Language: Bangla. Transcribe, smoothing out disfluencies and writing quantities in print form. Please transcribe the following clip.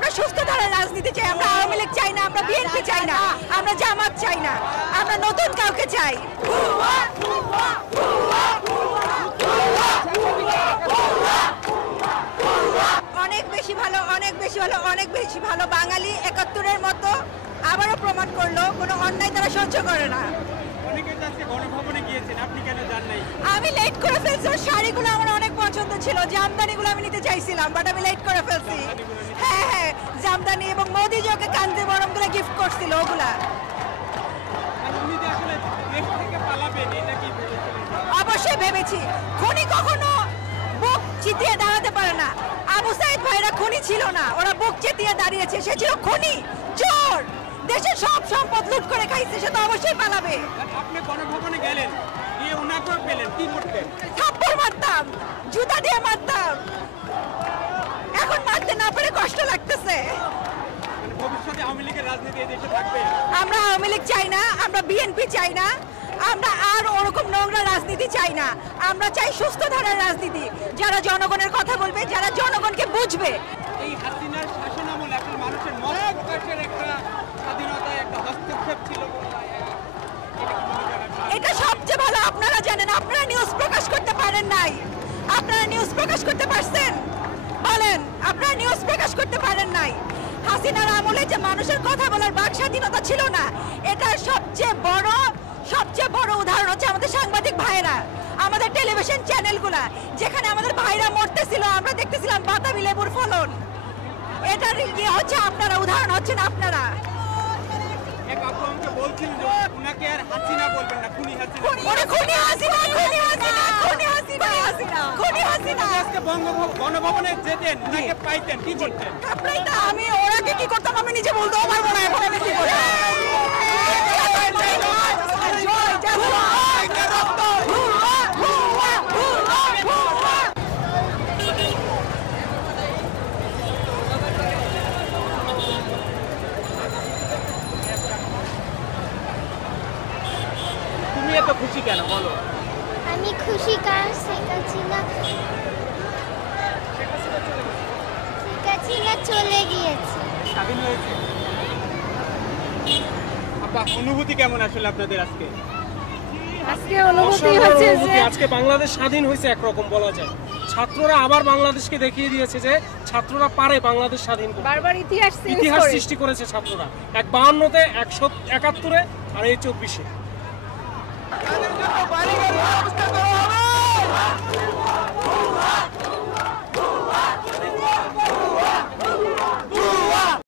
আমরা সুস্থ ধারার রাজনীতি চাই। আমরা আওয়ামী লীগ চাই না, আমরা বিএনপি চাই না, আমরা জামাত চাই না, আমরা নতুন কাউকে চাই। অনেক বেশি ভালো, অনেক বেশি ভালো, অনেক বেশি ভালো। বাঙালি ৭১-এর মতো আবারও প্রমাণ করলো কোনো অন্যায় তারা সহ্য করে না। আমি লেট করে ফেলছি। ওর শাড়িগুলো আমার অনেক পছন্দ ছিল, জামদানিগুলো আমি নিতে চাইছিলাম, বাট আমি লেট করে ফেলছি। হ্যাঁ হ্যাঁ, জামদানি এবং মোদি যে ওকে কান্দি বরমগুলো গিফট করছিল ওগুলা। অবশ্যই ভেবেছি। খুনি কখনো বুক চিতিয়ে দাঁড়াতে পারে না। আবু সাইদ ভাইরা খুনি ছিল না, ওরা বুক চিতিয়ে দাঁড়িয়েছে। সে ছিল খুনি, চোর, দেশের সব সম্পদ লুট করে খাইছে, সে তো অবশ্যই পালাবে। আপনি গণভবনে গেলেন, গিয়ে ওনাকে পেলেন, কি করতেন? থাপ্পড় মারতাম, জুতা দিয়ে মারতাম। এখন মারতে না পেরে কষ্ট লাগতেছে। ভবিষ্যতে আওয়ামী লীগের রাজনীতি এই দেশে থাকবে? আমরা আওয়ামী লীগ চাই না, আমরা বিএনপি চাই না, আমরা আর ওরকম নোংরা রাজনীতি চাই না। আমরা চাই সুস্থ ধারার রাজনীতি, যারা জনগণের কথা বলবে, যারা জনগণকে বুঝবে। এই হাসিনার শাসনামলে এখন মানুষের মত প্রকাশের একটা স্বাধীনতা, একটা হস্তক্ষেপ ছিল। এটা সবচেয়ে ভালো আপনারা জানেন। আপনারা নিউজ প্রকাশ করতে পারেন নাই। আপনারা নিউজ প্রকাশ করতে পারছেন? বলেন, আপনারা নিউজ প্রকাশ করতে পারেন নাই। হাসিনার আমলে যে মানুষের কথা বলার বাক স্বাধীনতা ছিল না, এটার সবচেয়ে বড় উদাহরণ হচ্ছে আমাদের সাংবাদিক ভাইরা, আমাদের টেলিভিশন চ্যানেলগুলা, যেখানে আমাদের ভাইরা মরতেছিল, আমরা দেখতেছিলাম বাতাবি লেবুর ফলন। এটার ইয়ে হচ্ছে আপনারা, উদাহরণ হচ্ছেন আপনারা। এক আপু আমাকে বলছিল যে উনাকে আর হাসিনা বলবেন না, খুনি হাসিনা। ওরে খুনি হাসিনা, খুনি হাসিনা, খুনি হাসিনা, খুনি হাসিনা। আজকে গণভবনে যেতেন, উনাকে পাইতেন, কি করতেন? আমি ওরাকে কি করতাম আমি নিজে বলতেও পারবো না। এখন আমি কি করি? তুমি এত খুশি কেন বলো? আমি খুশি কারণ শেখ হাসিনা চলে গিয়েছে। স্বাধীন হয়েছে। আপা, অনুভূতি কেমন আসলে আপনাদের আজকে? আজকে অনুভূতি হচ্ছে যে আজকে বাংলাদেশ স্বাধীন হয়েছে, একরকম বলা যায়। ছাত্ররা আবার বাংলাদেশকে দেখিয়ে দিয়েছে যে ছাত্ররা পারে বাংলাদেশ স্বাধীন করতে। বারবার ইতিহাস সৃষ্টি করেছে ছাত্ররা, এক 52-তে, 171-এ, আর এই 24-এ।